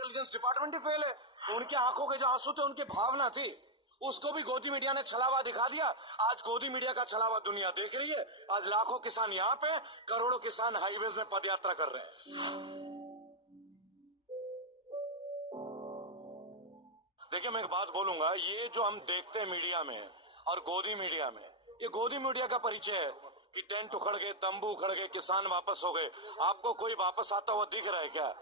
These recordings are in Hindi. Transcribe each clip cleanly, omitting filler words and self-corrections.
इंटेलिजेंस डिपार्टमेंट ही फेल है। उनके आंखों के जो आंसू थे उनकी भावना थी, उसको भी गोदी मीडिया ने छलावा दिखा दिया। आज गोदी मीडिया का छलावा दुनिया देख रही है। आज लाखों किसान यहाँ पे, करोड़ों किसान हाईवेज में पदयात्रा कर रहे हैं। देखिए, मैं एक बात बोलूंगा, ये जो हम देखते हैं मीडिया में और गोदी मीडिया में, ये गोदी मीडिया का परिचय है कि टेंट उखड़ गए, तंबू उखड़ गए, किसान वापस हो गए। आपको कोई वापस आता हुआ दिख रहा है क्या?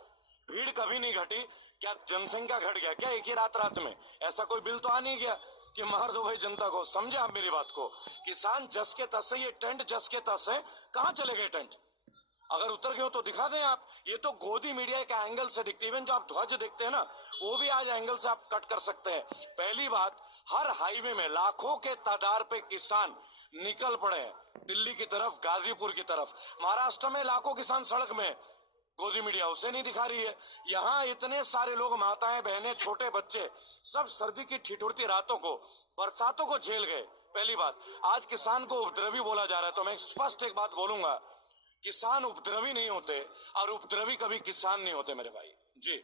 भीड़ कभी नहीं घटी क्या? जनसंख्या घट गया क्या एक ही रात में? ऐसा कोई बिल तो आ नहीं गया कि मार दो भाई जनता को। समझे आप मेरी बात को? किसान जस के तस है, ये टेंट जस के तस है। कहाँ चले गए टेंट? अगर उतर गए हो तो दिखा दें आप। ये तो गोदी मीडिया के एंगल से दिखती है। जो आप ध्वज देखते हैं ना, वो भी आज एंगल से आप कट कर सकते हैं। पहली बात, हर हाईवे में लाखों के तादाद पे किसान निकल पड़े हैं, दिल्ली की तरफ, गाजीपुर की तरफ। महाराष्ट्र में लाखों किसान सड़क में, गोदी मीडिया उसे नहीं दिखा रही है। यहाँ इतने सारे लोग, माताएं, बहनें, छोटे बच्चे, सब सर्दी की ठिठुरती रातों को, बरसातों को झेल गए। पहली बात, आज किसान को उपद्रवी बोला जा रहा है। तो मैं स्पष्ट एक बात बोलूंगा, किसान उपद्रवी नहीं होते और उपद्रवी कभी किसान नहीं होते मेरे भाई जी।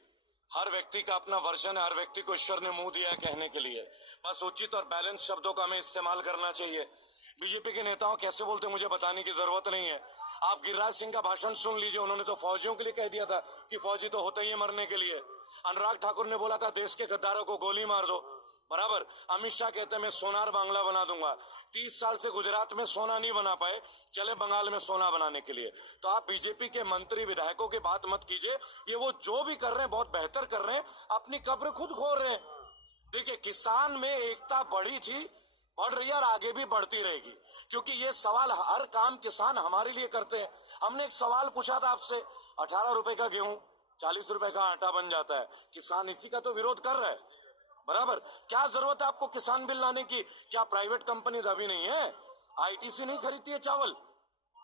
हर व्यक्ति का अपना वर्जन है, हर व्यक्ति को ईश्वर ने मुंह दिया है कहने के लिए। बस उचित और बैलेंस शब्दों का हमें इस्तेमाल करना चाहिए। बीजेपी के नेताओं कैसे बोलते मुझे बताने की जरूरत नहीं है। आप गिरिराज सिंह का भाषण सुन लीजिए, उन्होंने तो फौजियों के लिए कह दिया था कि फौजी तो होते ही है मरने के लिए। अनुराग ठाकुर ने बोला था देश के गद्दारों को गोली मार दो, बराबर। अमित शाह कहते हैं मैं सोनार बांग्ला बना दूंगा। 30 साल से गुजरात में सोना नहीं बना पाए, चले बंगाल में सोना बनाने के लिए। तो आप बीजेपी के मंत्री विधायकों की बात मत कीजिए। ये वो जो भी कर रहे हैं बहुत बेहतर कर रहे हैं, अपनी कब्र खुद खोद रहे हैं। देखिए, किसान में एकता बढ़ी थी, बढ़ रही है और आगे भी बढ़ती रहेगी, क्योंकि ये सवाल हर काम किसान हमारे लिए करते हैं। हमने एक सवाल पूछा था आपसे, 18 रुपए का गेहूं 40 रुपए का आटा बन जाता है, किसान इसी का तो विरोध कर रहा है, बराबर। क्या जरूरत है आपको किसान बिल लाने की? क्या प्राइवेट कंपनी अभी नहीं है? आईटीसी नहीं खरीदती है चावल?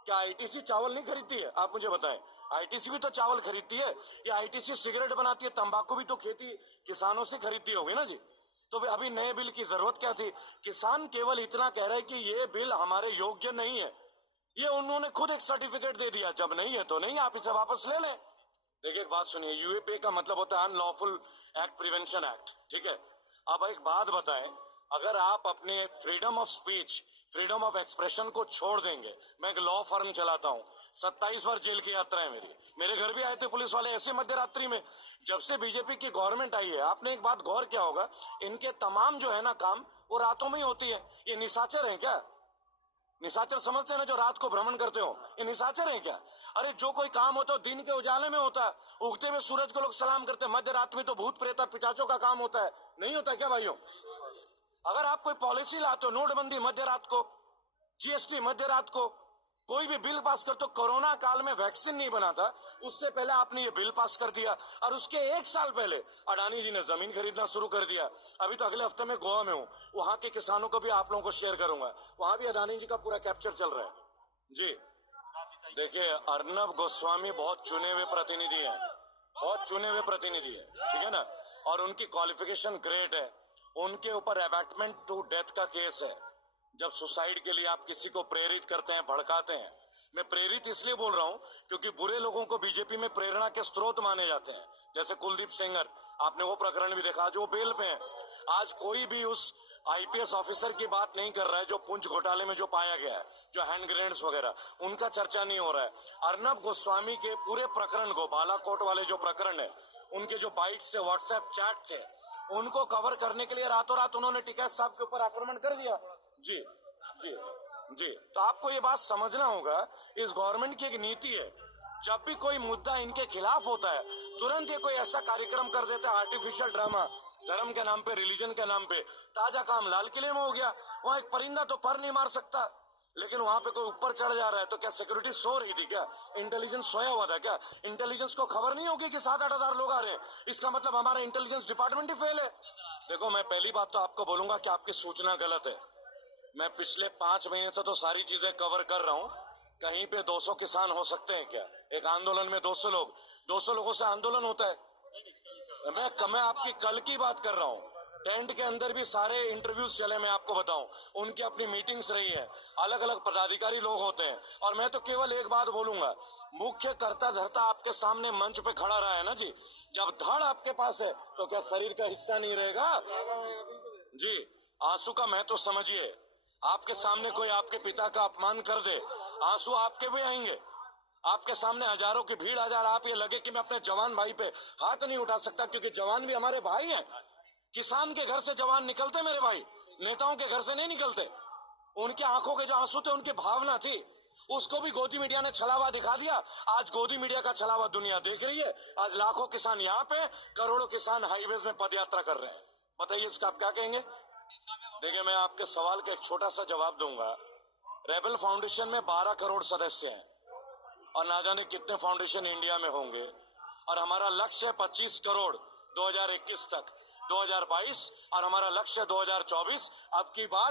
क्या आईटीसी चावल नहीं खरीदती है? आप मुझे बताएं। आईटीसी भी तो चावल खरीदती है। ये आईटीसी सिगरेट बनाती है, तंबाकू भी तो खेती किसानों से खरीदती होगी ना जी। तो अभी नए बिल की जरूरत क्या थी? किसान केवल इतना कह रहे हैं कि ये बिल हमारे योग्य नहीं है। ये उन्होंने खुद एक सर्टिफिकेट दे दिया, जब नहीं है तो नहीं, आप इसे वापस ले लें। देखिए, एक बात सुनिए, यूएपीए का मतलब होता है अनलॉफुल एक्ट प्रिवेंशन एक्ट, ठीक है। अब एक बात बताएं, अगर आप अपने freedom of speech, freedom of expression को छोड़ देंगे, मैं एक लॉ फर्म चलाता हूं, 27 बार जेल की यात्रा है मेरी। मेरे घर भी आए थे पुलिस वाले ऐसे मध्य रात्रि में। जब से बीजेपी की गवर्नमेंट आई है, आपने एक बात गौर किया होगा, इनके तमाम जो है ना काम, वो रातों में ही होती है। ये निशाचर है क्या? निशाचर समझते हैं ना, जो रात को भ्रमण करते हो, ये निशाचर है क्या? अरे जो कोई काम होता है दिन के उजाले में होता है, उगते हुए सूरज को लोग सलाम करते हैं। मध्य रात में तो भूत प्रेत और पिशाचों का काम होता है, नहीं होता क्या भाइयों? अगर आप कोई पॉलिसी लाते हो, नोटबंदी मध्य रात को, जीएसटी मध्य रात को, कोई भी बिल पास कर, तो कोरोना काल में वैक्सीन नहीं बना था, उससे पहले आपने ये बिल पास कर दिया। और उसके 1 साल पहले अडानी जी ने जमीन खरीदना शुरू कर दिया। अभी तो अगले हफ्ते में गोवा में हूँ, वहां के किसानों को भी आप लोगों को शेयर करूंगा। वहां भी अडानी जी का पूरा कैप्चर चल रहा है जी। देखिए, अर्नब गोस्वामी बहुत चुने हुए प्रतिनिधि है, बहुत चुने हुए प्रतिनिधि है, ठीक है ना। और उनकी क्वालिफिकेशन ग्रेट है। उनके ऊपर अबैटमेंट टू डेथ का केस है। जब सुसाइड के लिए आप किसी को प्रेरित करते हैं, भड़काते हैं, मैं प्रेरित इसलिए बोल रहा हूं क्योंकि बुरे लोगों को बीजेपी में प्रेरणा के स्रोत माने जाते हैं। जैसे कुलदीप सेंगर, आपने वो प्रकरण भी देखा, जो बेल पे है। आज कोई भी उस आईपीएस ऑफिसर की बात नहीं कर रहा है जो पुंछ घोटाले में जो पाया गया है, जो हैंड ग्रेनेड्स वगैरह, उनका चर्चा नहीं हो रहा है। अर्नब गोस्वामी के पूरे प्रकरण को, बालाकोट वाले जो प्रकरण है, उनके जो बाइट से व्हाट्सएप चैट थे, उनको कवर करने के लिए रातों रात उन्होंने टिकैत साहब के ऊपर आक्रमण कर दिया जी जी जी। तो आपको ये बात समझना होगा, इस गवर्नमेंट की एक नीति है, जब भी कोई मुद्दा इनके खिलाफ होता है, तुरंत ये कोई ऐसा कार्यक्रम कर देता है, आर्टिफिशियल ड्रामा, धर्म के नाम पे, रिलीजन के नाम पे। ताजा काम लाल किले में हो गया, वहां एक परिंदा तो पर नहीं मार सकता, लेकिन वहां पे कोई ऊपर चढ़ जा रहा है। तो क्या सिक्योरिटी सो रही थी क्या? इंटेलिजेंस सोया हुआ था क्या? इंटेलिजेंस को खबर नहीं होगी कि 7-8 हजार लोग आ रहे हैं? इसका मतलब हमारा इंटेलिजेंस डिपार्टमेंट ही फेल है। देखो, मैं पहली बात तो आपको बोलूंगा कि आपकी सूचना गलत है। मैं पिछले 5 महीने से तो सारी चीजें कवर कर रहा हूं। कहीं पे 200 किसान हो सकते हैं क्या? एक आंदोलन में 200 लोग, 200 लोगों से आंदोलन होता है? मैं आपकी कल की बात कर रहा हूं। टेंट के अंदर भी सारे इंटरव्यूज चले, मैं आपको बताऊं, उनकी अपनी मीटिंग्स रही है, अलग अलग पदाधिकारी लोग होते हैं। और मैं तो केवल एक बात बोलूंगा, मुख्य कर्ता धर्ता आपके सामने मंच पे खड़ा रहा है ना जी, जब धड़ आपके पास है तो क्या शरीर का हिस्सा नहीं रहेगा जी? आंसू का महत्व समझिए। आपके सामने कोई आपके पिता का अपमान कर दे, आंसू आपके भी आएंगे। आपके सामने हजारों की भीड़, हजार आप ये लगे कि मैं अपने जवान भाई पे हाथ नहीं उठा सकता, क्योंकि जवान भी हमारे भाई हैं। किसान के घर से जवान निकलते मेरे भाई, नेताओं के घर से नहीं निकलते। उनकी आंखों के जो आंसू थे, उनकी भावना थी, उसको भी गोदी मीडिया ने छलावा दिखा दिया। आज गोदी मीडिया का छलावा दुनिया देख रही है। आज लाखों किसान यहाँ पे, करोड़ों किसान हाईवेज में पदयात्रा कर रहे हैं। बताइए इसका आप क्या कहेंगे? देखिए, मैं आपके सवाल का एक छोटा सा जवाब दूंगा। रेबल फाउंडेशन में 12 करोड़ सदस्य हैं और ना जाने कितने फाउंडेशन इंडिया में होंगे, और हमारा लक्ष्य है 25 करोड़ 2021 तक, 2022, और हमारा लक्ष्य 2024। अब की बात